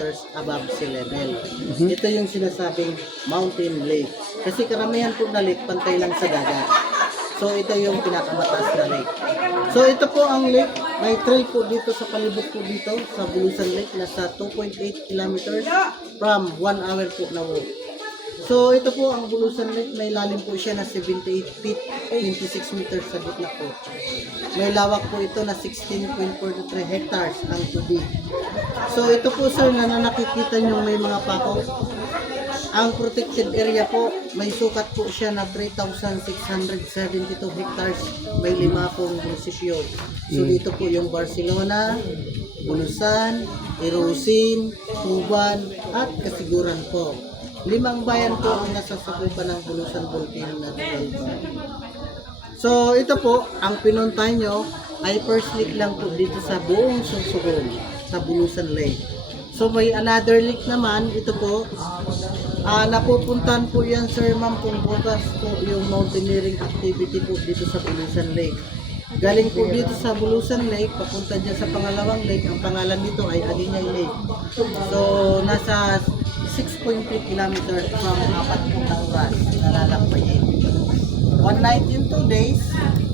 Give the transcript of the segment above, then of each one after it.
meters above sea level. Ito yung sinasabing mountain lake. Kasi karamihan po na lake, pantay lang sa dagat. So ito yung pinakamataas na lake. So ito po ang lake. May trail po dito sa palibot po dito sa Bulusan Lake. Nasa 2.8 kilometers from 1 hour po na walk. So ito po ang Bulusan Lake. May lalim po siya na 78 feet, 26 meters sa gitna po. May lawak po ito na 16.43 hectares ang tubig. So ito po sir na nakikita nyo may mga pako. Ang protected area po, may sukat po siya na 3,672 hectares. May 5 pong munisipyo. So dito po yung Barcelona, Bulusan, Irosin, Tuban, at Kasiguran po. 5 bayan po ang nasasakupan ng Bulusan Volcano Natural Park. So ito po, ang pinuntahan nyo ay first lake lang po dito sa buong Sorsogon, sa Bulusan Lake. So may another lake naman, ito po, napupuntahan po yan sir ma'am kung bukas po yung mountaineering activity po dito sa Bulusan Lake. Galing po dito sa Bulusan Lake, papunta dyan sa pangalawang lake, ang pangalan nito ay Agingay Lake. So nasa 6.3 kilometers from 4 na oras nalalakbayin. One night in 2 days,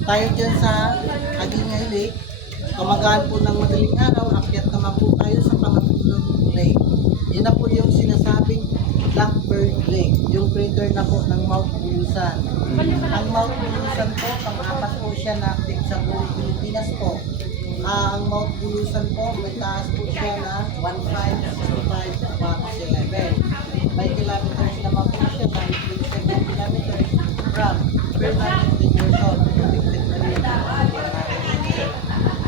tayo dyan sa Agingay Lake. Kamagaan po ng madaling araw, akyat naman po tayo sa pangatlong lake. Yan na po yung sinasabing Blackbird Lake, yung crater na po ng Mount Bulusan. Ang Mount Bulusan po, pang-apat po siya na active sa buong Pilipinas po. Ang Mount Bulusan po, may taas po siya na 1,505 above sea level. May kilometers naman po siya na 27 kilometers from Bernard Dickerson, protected area.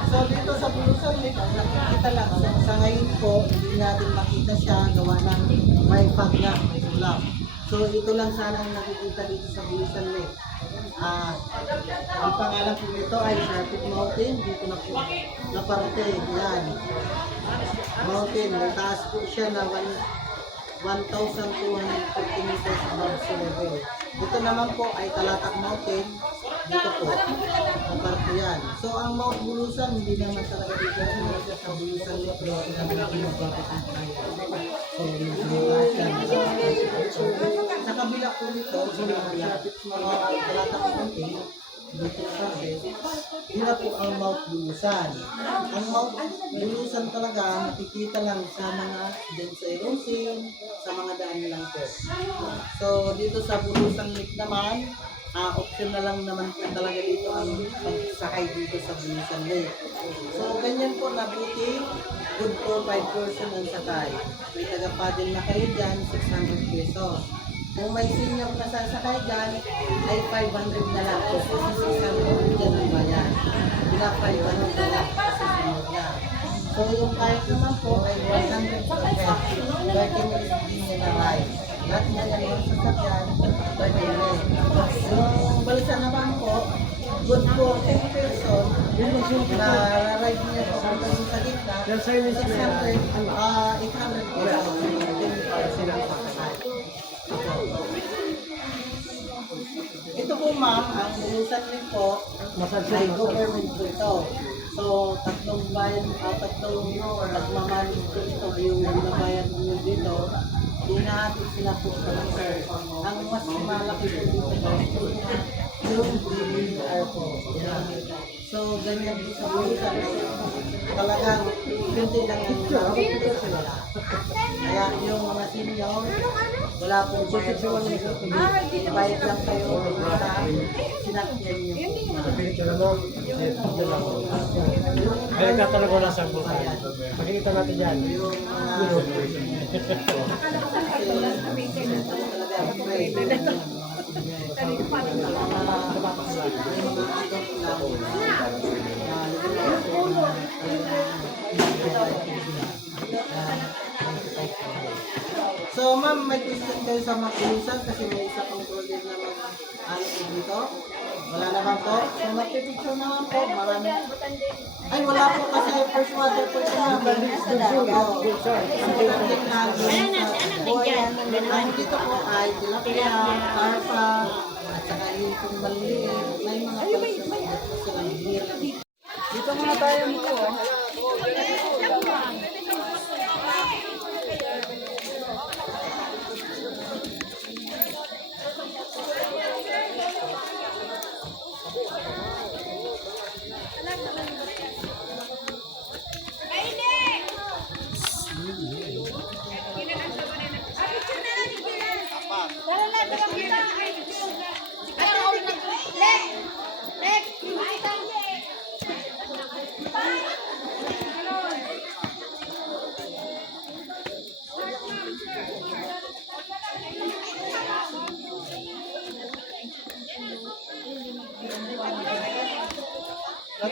So dito sa Bulusan Lake, ang nakikita lang, sa ngayon po, hindi natin makita siya, gawa ng may fog na, may ulap. So ito lang sana ang nakikita dito sa Bulusan Lake. Ang pangalan po nito ay Sharpit Mountain, dito na po naparating, yan. Mountain, may taas po siya na 1,250 meters above sea level. Dito naman po ay Talatak Mountain, dito po, naparating yan. So ang Mount Bulusan, hindi naman talaga dito sa Bulusan Lake, pero so mataas yan. Sa kabila po nito, mga Talatak Mountain, dito sa hila po ang Mount Bulusan. Ang Mount Bulusan talaga nakikita lang sa mga dyan sa Irosin, sa mga daan lang po. So dito sa Bulusan Lake naman, option na lang naman po talaga dito ang pagsakay dito sa Bulusan Lake. So ganyan po nabuti, good for 5 person ang sakay. May taga-paddle na kayo dyan, 600 pesos. Kung may senior na sasakay dyan, ay 500 na lang po. Kasi 600 dyan ang bayan. Bila 500 na lang kasi senior na. So yung kahit naman po ay 100 per head. 30 minutes din niya na ride. Lahat niya yan yung sasakyan, 30 minutes. Yung balsa naman po, good for 10 person, na ride niya po sa gitna, 600, 800 pesos. 10 person ang pakasay. Ito po ma'am, ang Bulusan Lake po, may government po ito. So, tatlong nagmamalig po ito, yung bayan po dito, hinahatid sila po sa sir. Ang mas malaki po dito yung DBR po. So, ganyan po sa Bulusan Lake. Talagang, hindi lang yung dito sila. Kaya yung mga senior, wala po bayad po. Bayad lang kayo sa sinakyan nyo. Ay, katalog ko na sa buhay. Makikita natin yan. Yung So ma'am, may question kayo sa Bulusan kasi may isa pang project na ano po dito? Wala naman po. So magpipicture naman po, marami. Ay wala po kasi first water po ito na. Ang dito po ay tilapia, karpa, at saka yung kung maliliit. May mga palasyon po silang beer. Dito muna tayo nito.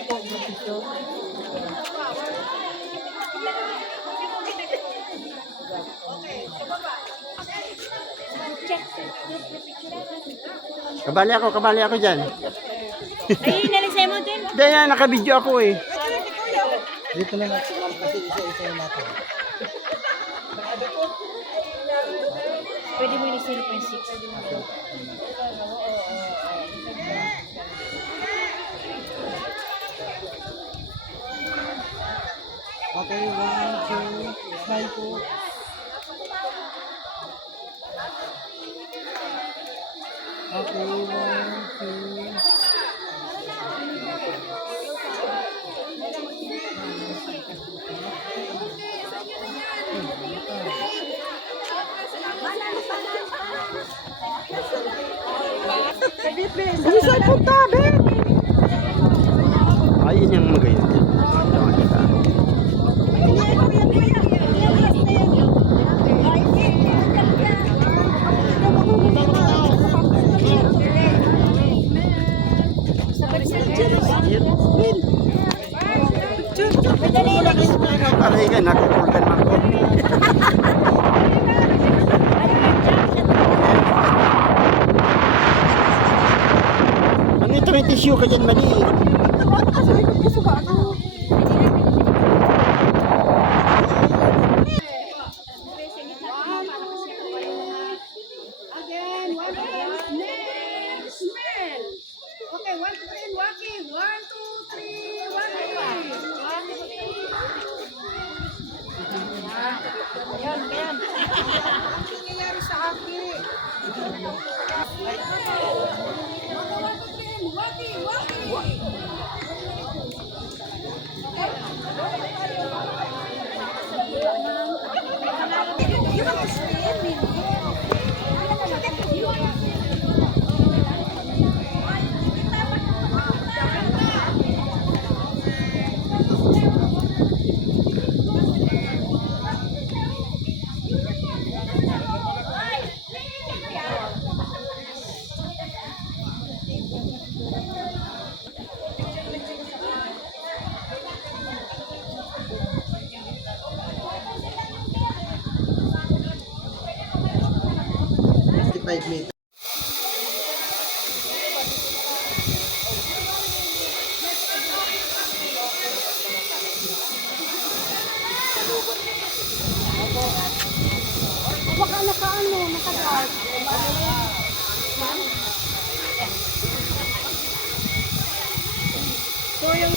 po, profesor. Kabali ako dyan. Ay, nalisay mo din. Hindi na, nakabidyo ako eh. Dito na natin ma'am kasi isa-isa yung natin. Pwede mo yung 0.6. Okay, 1, 2, smile po. Okay, 1, 2. Kasi saan punta, Ben? Ayun yung magayon dyan. Aray ka, nakukulkan man ko. Ano ito, may tissue ka dyan, mali. Again, one again. Smell. Okay, 1, 2, 3, and walking. 1, 2, 3, walking. Ang nangyayari sa akin. Mga 1, 2, 3, and walking, walking. Meters. Baka naka-ano, naka-dark. So, yung